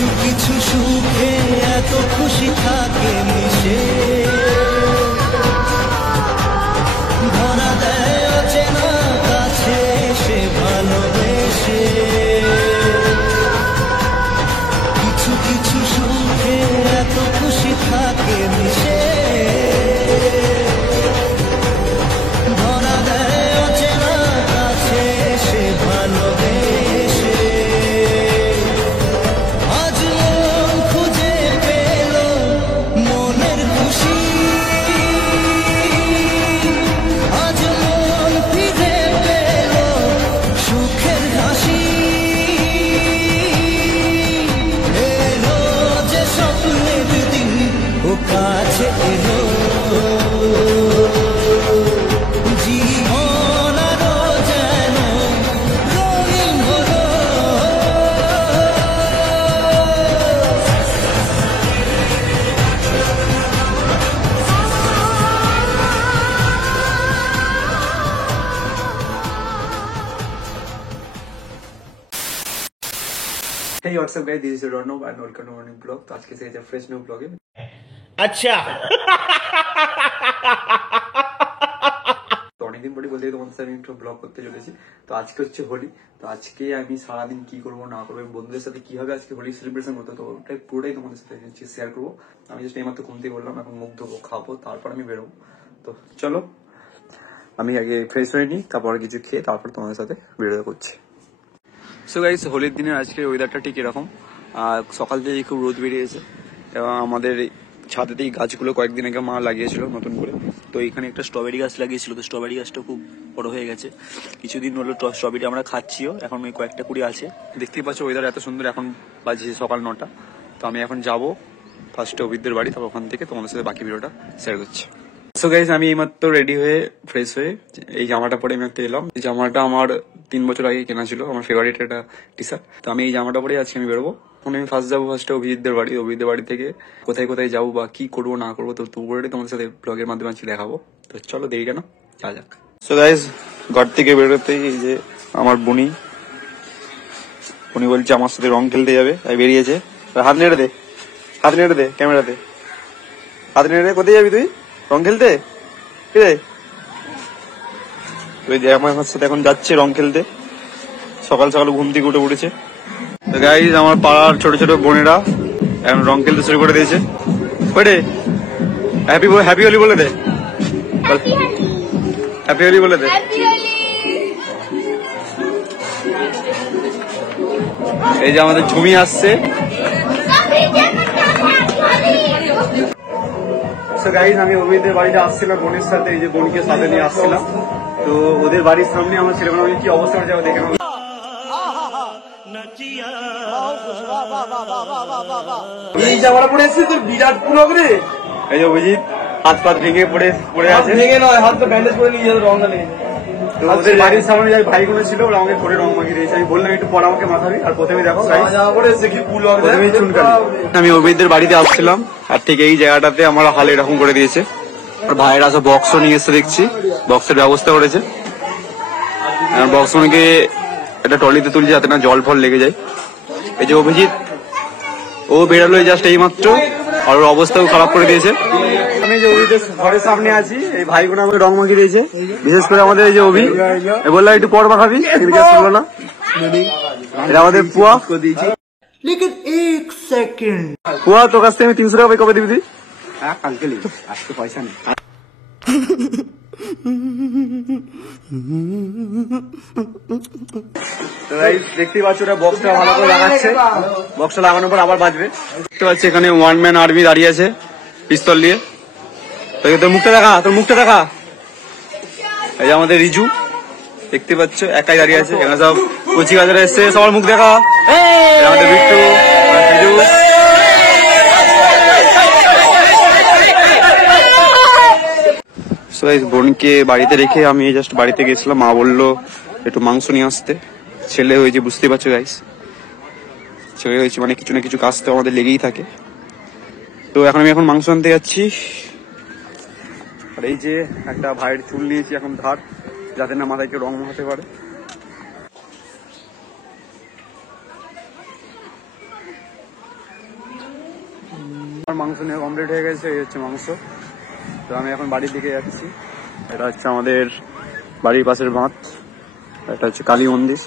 কিছু কিছু সুখে এত খুশি থাকে মিশে, ধরা দেয় অচেনা কাছে সে ভালোবেসে। কিছু কিছু সুখে এত খুশি থাকে মিশে, ধরা দেয় অচেনা কাছে সে ভালোবেসে। আজ মন খুঁজে পেল মনের খুশি, আজ মন ফিরে পেল সুখের হাসি। এলো যে স্বপ্নের দিন ও কাছে এলো, জীবন আরো যেন রঙিন হলো। Hey, what's up guys, this is Ronald and welcome to morning vlog। तो आज के से फ्रेश न्यू ब्लॉग है। अच्छा তো অনেকদিন পরে বলতে তোমাদের সাথে আমি একটু ব্লগ করতে চলেছি। তো আজকে হচ্ছে হোলি। তো আজকে আমি সারাদিন কি করবো না করবো, বন্ধুদের সাথে কিভাবে আজকে হোলি সেলিব্রেশন করতে, তো ওটাই পুরোটাই তোমাদের সাথে শেয়ার করবো। আমি জাস্ট এইমাত্র ঘুম থেকে বললাম, এখন মুখ ধোবো, খাবো, তারপর আমি বেরোবো। তো চলো আমি আগে ফ্রেশ হয়ে নিই, তারপর কিছু খেয়ে তারপর তোমাদের সাথে বেরোতে করছি। সো গাইস, হোলির দিনের আজকে ওয়েদারটা ঠিক এরকম। সকাল থেকে খুব রোদ বেরিয়েছে এবং আমাদের ছাদেতেই গাছগুলো কয়েকদিন আগে মা লাগিয়েছিল নতুন করে। তো এখানে একটা স্ট্রবেরি গাছ লাগিয়েছিল, তো স্ট্রবেরি গাছটা খুব বড় হয়ে গেছে। কিছুদিন হলো স্ট্রবেরি আমরা খাচ্ছিও, এখন ওই কয়েকটা কুড়ি আছে। দেখতেই পাচ্ছ ওয়েদার এত সুন্দর, এখন বাজে সকাল 9টা। তো আমি এখন যাবো ফার্স্টে অভিদের বাড়ি, তারপর ওখান থেকে তোমাদের সাথে বাকি ভিডিওটা শেয়ার করছি। সো গাইস, আমি এইমাত্র রেডি হয়ে ফ্রেশ হয়ে এই জামাটা পরে আমি একটা এলাম। এই জামাটা আমার 3 বছর আগে কেনা ছিল, আমার ফেভারিট একটা টি শার্ট। তো আমি এই জামাটা পরে আজকে আমি বেরোবো। এখন আমি যাবো ফার্স্টে অভিজিৎদের বাড়ি। অভিজিৎদের বাড়ি থেকে কোথায় কোথায় যাবো বা কি করবো না করবো, তো পুরোটাই তোমাদের সাথে ব্লগের মাধ্যমে আজকে দেখাবো। তো চলো দেরি কেন, যা যাক। সো গাইস, ঘর থেকে বেরোতেই এই যে আমার বুনি বলছে আমার সাথে রং খেলতে যাবে, তাই বেরিয়েছে। হাত নেড়ে দে, হাত নেড়ে দে, ক্যামেরাতে হাত নেড়ে দে। কোথায় যাবি তুই রং খেলতে? তুই যে আমার সাথে এখন যাচ্ছে রং খেলতে, সকাল সকাল ঘুম থেকে উঠে পড়েছে। গাইস, আমার পাড়ার ছোট ছোট বোনেরা এখন রং খেলতে শুরু করে দিয়েছে। ওরে হ্যাপি হোলি বলে দে, হ্যাপি হোলি বলে দে। এই যে আমাদের ঝুমি আসছে। গাইস, আমি অভিদের বাড়িতে আসছিলাম বোনের সাথে, এই যে বোনকে সাথে নিয়ে আসছিলাম। তো ওদের বাড়ির সামনে আমার ছেলেমেয়ে কি অবস্থা হয়ে যাবে দেখে নাও। এই জামাটা পরে এসেছিস তোর বিরাট পুরো করে। এই যে অভিজিৎ হাত পাত ভেঙে পড়ে আছে। ভেঙে নয়, হাত তো ব্যান্ডেজ করে নিয়ে যাবে, রংটা নেই। তো ওদের বাড়ির সামনে যাই ভাইগুলো ছিল, ওরা আমাকে করে রং মাখিয়ে দিয়েছে। আমি বললাম একটু পর আমাকে মাখাবি। আর প্রথমে দেখো আমি অভিজিৎদের বাড়িতে আসছিলাম, আর ঠিক এই জায়গাটাতে আমার হাল এরকম করে দিয়েছে। আর ভাইয়েরা সব বক্সও নিয়ে এসে দেখছি, বক্সের ব্যবস্থা করেছে। বক্সগুলোকে একটা ট্রলিতে তুলছে যাতে না জল ফল লেগে যায়। এই যে অভিজিৎ, ও বেরোলো জাস্ট এই মাত্র, আর ওর অবস্থাও খারাপ করে দিয়েছে। আমি যে অভিদের ঘরের সামনে আছি, এই ভাইগুলো আমাকে রং মাখিয়ে দিয়েছে। বিশেষ করে আমাদের এই যে অভি বললাম একটু পর মাখাবি, শুনলো না। এটা আমাদের পুয়া। लेकिन एक सेकंड পুয়া, তোর কাছ থেকে আমি 300 টাকা কবে দিবি তুই? হ্যাঁ, কালকে নিবি, আজকে পয়সা নেই। দেখতেই পাচ্ছ ওরা বক্সটা ভালো করে লাগাচ্ছে, বক্সটা লাগানোর পর আবার বাজবে। দেখতে পাচ্ছি এখানে ওয়ান ম্যান আর্মি দাঁড়িয়ে আছে পিস্তল নিয়ে। তোর মুখটা দেখা, তোর মুখটা দেখা। এই যে আমাদের রিজু, দেখতে পাচ্ছ একাই দাঁড়িয়ে আছে। এখানে সব কচি গাছরা এসছে, সবার মুখ দেখা। আমাদের বিট্টু, রিজু। বোনকে বাড়িতে রেখে আমি জাস্ট বাড়িতে গেছিলাম। মা বললো একটু মাংস নিয়ে আসতে। ছেলে হয়েছে, বুঝতে পারছো গাইস, ছেলে হয়েছে মানে কিছু না কিছু কাজ তো আমাদের লেগেই থাকে। তো এখন আমি মাংস আনতে যাচ্ছি। আর এই যে একটা ভাইয়ের চুল নিয়েছি এখন ধার, যাতে না মাথায় কেউ রং মাখাতে পারে। মাংস নিয়ে কমপ্লিট হয়ে গেছে, এই হচ্ছে মাংস। তো আমি এখন বাড়ির দিকে যাচ্ছি। এটা হচ্ছে আমাদের বাড়ির পাশের বাঁধ, এটা হচ্ছে কালী মন্দির।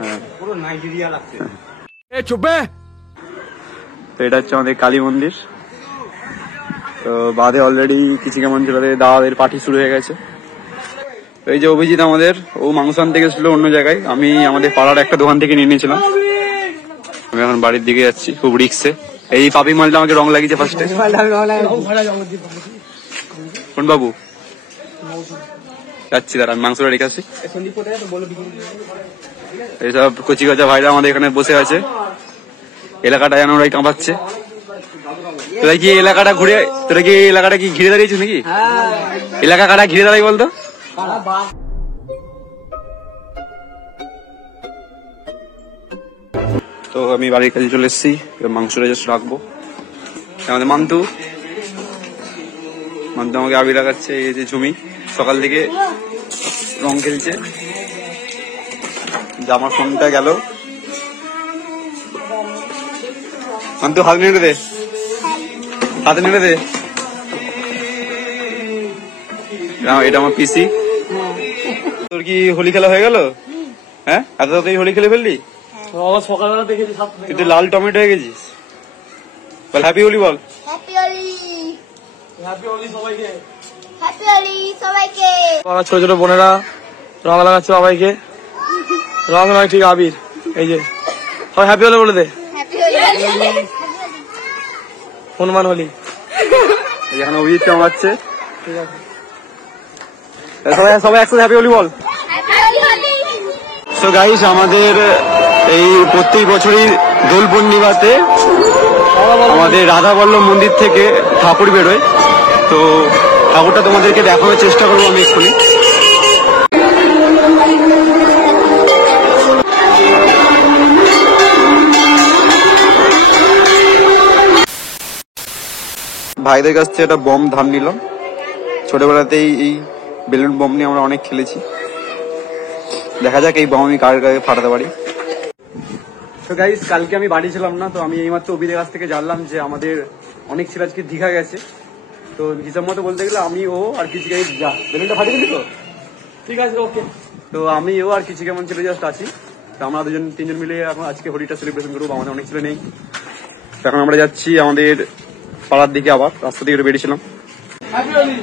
হ্যাঁ, তো এটা হচ্ছে আমাদের কালী মন্দির। তো বাদে অলরেডি কিছু কেমন ছিল, দাদাদের পার্টি শুরু হয়ে গেছে। এই যে অভিজিৎ আমাদের, ও মাংস আনতে গেছিল অন্য জায়গায়, আমি আমাদের পাড়ার একটা দোকান থেকে নিয়ে নিয়েছিলাম। আমি এখন বাড়ির দিকে যাচ্ছি খুব রিক্সে। এই পাপি মালটা আমাকে রং লাগিয়েছে ফার্স্টে। কোন বাবু যাচ্ছি, দাঁড়া আমি মাংসটা রেখে আসি। এইসব কচি কচা ভাইরা আমাদের এখানে বসে আছে, এলাকাটা যেন ওরাই কাঁপাচ্ছে। তোরা কি এলাকাটা কি ঘিরে দাঁড়িয়েছিস নাকি? এলাকা কাটা ঘিরে দাঁড়াই বলতো। তো আমি বাড়ির কাছে চলে এসেছি, মাংসটা জাস্ট রাখবো। আমাদের মান্তু আমাকে আবির লাগাচ্ছে। এই যে ঝুমি সকাল থেকে রং খেলছে। আমার ফোনটা গেল, মান্তু হাত নেড়ে দে, হাতে নেড়ে দে। এটা আমার পিসি। তোর কি হোলি খেলা হয়ে গেল? হ্যাঁ, এত তাড়াতাড়ি হোলি খেলে ফেললি? সকালবেলা দেখেছি তুই লাল টমেটো হয়ে গেছিস। বল হ্যাপি হোলি বল। হ্যাপি হোলি, হ্যাপি হোলি সবাইকে। হ্যাপি হোলি সবাইকে। আমার ছোট ছোট বোনেরা রং লাগাচ্ছে বাবাইকে। রং নয়, ঠিক আবির। এই যে সবাই হ্যাপি হোলি বলে দে। হ্যাপি হোলি, হনুমান হোলি। এখন অভিজিৎ কামাচ্ছে। ঠিক আছে, সবাই একসাথে হ্যাপি হোলি বল। হ্যাপি হোলি। সো গাইস, আমাদের এই প্রত্যেক বছরই দোল পূর্ণিমাতে আমাদের রাধাবল্লভ মন্দির থেকে ঠাকুর বেরোয়। তো ঠাকুরটা তোমাদেরকে দেখানোর চেষ্টা করবো আমি এক্ষুনি। ভাইদের কাছ থেকে একটা বম ধার নিলাম। ছোটবেলাতেই এই বেলুন বম নিয়ে আমরা অনেক খেলেছি। দেখা যাক এই বম আমি কার গায়ে ফাটাতে পারি। তো গাইস, কালকে আমি বাড়ি ছিলাম না, তো আমি এইমাত্র অভিদের কাছ থেকে জানলাম যে আমাদের অনেক ছেলে আজকে দীঘা গেছে। তো হিসাব মতো বলতে গেলে আমি, ও আর কিছু গাইস যা বেলুনটা ফাটিয়ে দিলি তো। ঠিক আছে, ওকে। তো আমি, ও আর কিছু কেমন ছেলে জাস্ট আছি। তো আমরা তিনজন মিলে এখন আজকে হোলিটা সেলিব্রেশন করবো। আমাদের অনেক ছেলে নেই। এখন আমরা যাচ্ছি আমাদের পাড়ার দিকে, আবার রাস্তা থেকে বেরিয়েছিলাম। হ্যাপি হোলি।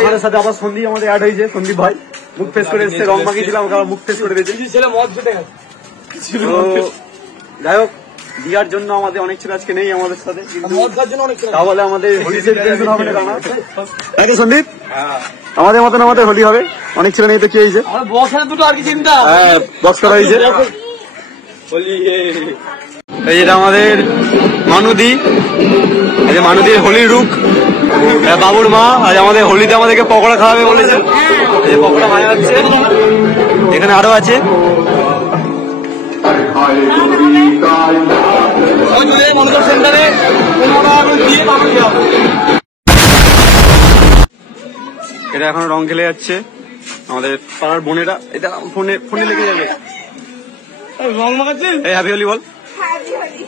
আমাদের সাথে আবার সন্দীপ আমাদের অ্যাড হয়েছে। সন্দীপ ভাই মুখ ফেস করে এসছে, রং মাখিয়েছিলাম, ওকে আবার মুখ ফেস করে দিয়েছে। কিছু ছেলে মদ ফেটে গেছে। তো যাই হোক, দিয়ার জন্য আমাদের অনেক ছেলে আজকে নেই আমাদের সাথে, কিন্তু মদ খাওয়ার জন্য অনেক ছেলে। তাহলে আমাদের হোলি সেলিব্রেশন হবে না জানা। নাকি সন্দীপ? আমাদের মতন আমাদের হোলি হবে। অনেক ছেলে নেই তো কি হয়েছে? আমার বক্সের দুটো আর কি চিন্তা। হ্যাঁ, বক্স করা হয়েছে। এই যেটা আমাদের মানুদি, এই যে মানুদির হোলির রুক, বাবুর মা আজ আমাদের হোলিতে আমাদেরকে পকোড়া খাওয়াবে বলেছে। এই পকোড়া মায়া যাচ্ছে, এখানে আরো আছে। সেন্টারে এটা এখন রং খেলে যাচ্ছে আমাদের পাড়ার বোনেরা। এটা ফোনে লেগে যাবে। রং মাখাচ্ছেন। এই হ্যাপি হোলি বল। হ্যাপি হোলি।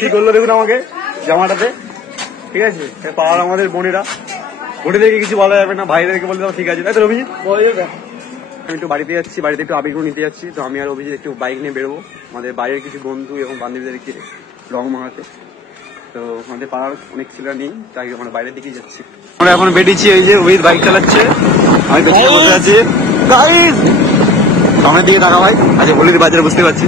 কি করলো দেখুন আমাকে জামাটাতে। ঠিক আছে, পাড়ার আমাদের বোনেরা, বোনেদেরকে কিছু বলা যাবে না, ভাইদেরকে বলে দেবো। ঠিক আছে, তাই তো অভিজিৎ? আমি একটু বাড়িতে যাচ্ছি, বাড়িতে একটু আবির নিতে যাচ্ছি। তো আমি আর অভিজিৎ একটু বাইক নিয়ে বেরোবো আমাদের বাইরের কিছু বন্ধু এবং বান্ধবীদেরকে রং মাখাতে। তো আমাদের পাড়ার অনেক ছেলেরা নেই, তাই আমরা বাইরের দিকেই যাচ্ছি। আমরা এখন বেরিয়েছি। এই যে অভিজিৎ বাইক চালাচ্ছে, আমি পেছনে বসে আছি। সামনের দিকে টাকা ভাই, আচ্ছা হোলির বাজারে বুঝতে পারছি।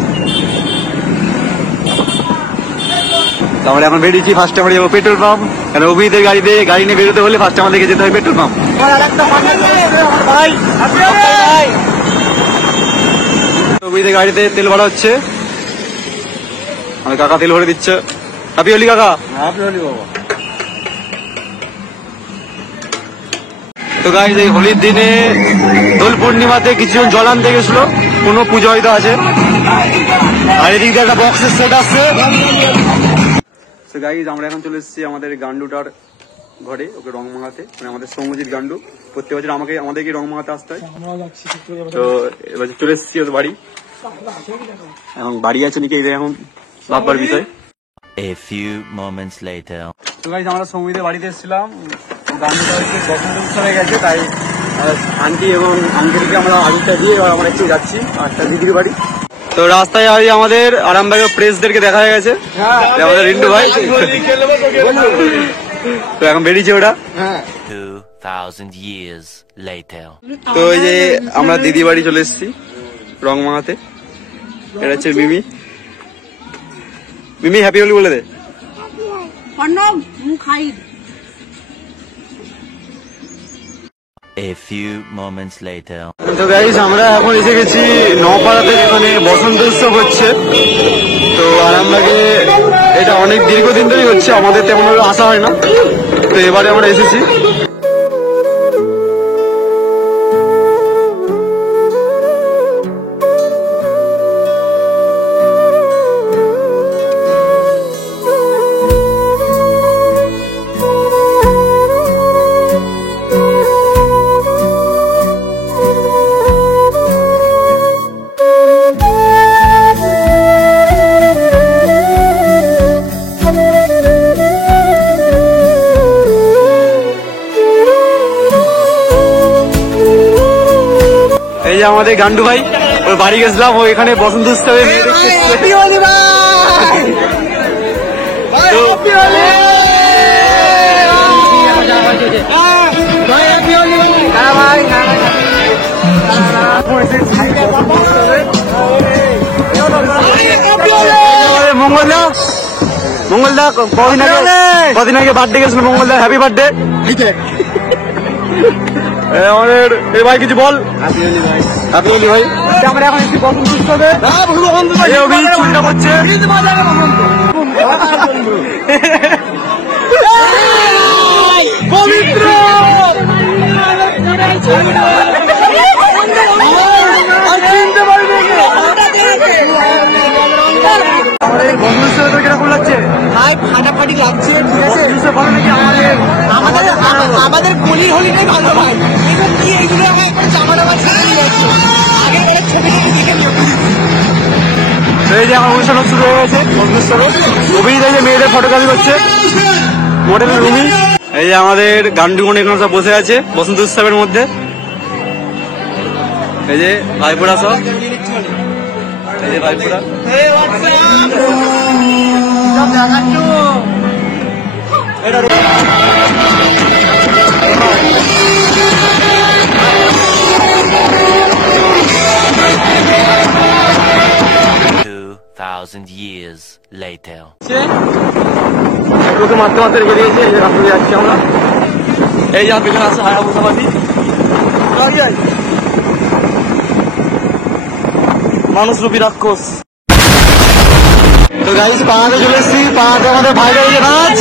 আমরা এখন বেরিয়েছি। ফার্স্টে আমরা যাবো পেট্রোল পাম্প, কারণ অভিজিতের গাড়ি নিয়ে বেরোতে হলে ফার্স্টে আমাদেরকে যেতে হয় পেট্রোল পাম্প। অভিজিতের গাড়িতে তেল ভরা হচ্ছে, আমার কাকা তেল ভরে দিচ্ছে। হ্যাপি হোলি কাকা। হ্যাপি হোলি বাবা। তো গাইস, এই হোলির দিনে দোল পূর্ণিমাতে কিছুজন জল আনতে গেছিল, কোনো পুজো হয়তো আছে। আর এদিক দিয়ে একটা বক্সের সেট আসছে। তো গাইস, আমরা এখন চলে এসেছি আমাদের গান্ডুটার ঘরে ওকে রং মাখাতে, মানে আমাদের সৌম্যজিৎ গান্ডু প্রত্যেক বছর আমাদেরকে রং মাখাতে আসতে হয়। তো এবার চলে এসেছি ওদের বাড়ি, এখন বাড়ি আছে নাকি এটা এখন ভাববার বিষয়। A few moments later. তো গাইস আমরা সৌমিদের বাড়িতে এসেছিলাম, গান্ডুটা হচ্ছে বসন্ত উৎসবে গেছে, তাই আন্টি এবং আঙ্কেলকে আমরা আবিরটা দিয়ে এবার আমরা একটু যাচ্ছি একটা দিদির বাড়ি। তো রাস্তায় আমাদের আরামবাগের প্রেসদেরকে দেখা হয়ে গেছে, আমাদের রিন্টু ভাই। তো এখন বেরিয়েছে ওটা। 2000 years later. তো এই যে আমরা দিদি বাড়ি চলে এসেছি রং মাখাতে। এটা হচ্ছে মিমি। মিমি হ্যাপি হোলি বলে দে। A few moments later. তো গাইস আমরা এখন এসে গেছি নপাড়াতে, যেখানে বসন্ত উৎসব হচ্ছে। তো আরামবাগে এটা অনেক দীর্ঘদিন ধরেই হচ্ছে, আমাদের তেমন আসা হয় না, তো এবারে আমরা এসেছি। এই যে আমাদের গান্ডু ভাই, ওর বাড়ি গেছিলাম, ও এখানে বসন্ত উৎসবে মেয়ে দেখতে মঙ্গলদা, মঙ্গলদা কদিন আগে বার্থডে গেছিল মঙ্গলদা, হ্যাপি বার্থডে। আমাদের এই ভাই কিছু বল। হ্যাপি হোলি ভাই। আমরা এখন একটু বসন্ত উৎসবে চুলটা করছে। পবিত্র আমাদের বন্ধু উৎসবে কিরকম লাগছে? ফাটাফাটি লাগছে, ঠিক আছে। আমাদের হোলি হোলিটাই ভালো ভাই। এইগুলো আমার জামাটা আগের ছবি দেখে নিও। এই যে আমার অনুষ্ঠান শুরু হয়ে গেছে বন্ধু উৎসবে। অভিজিৎ এই যে মেয়েদের ফটোগ্রাফি করছে, মডেল রুমি। এই যে আমাদের গান্ডুগণ এখানে সব বসে আছে বসন্ত উৎসবের মধ্যে। এই যে ভাইপোড়া সব, এই যে ভাইপোড়া। Years later. লোকে মারতে মারতে রেখে দিয়েছে, এই যে রাস্তা দিয়ে যাচ্ছি আমরা। এই যে পেছনে আছে হায়াবুসা পাতি, মানুষ রূপী রাক্ষস। তো গাইস পাড়াতে চলে এসেছি, পাড়াতে আমাদের ভাইরা এই যে নাচ।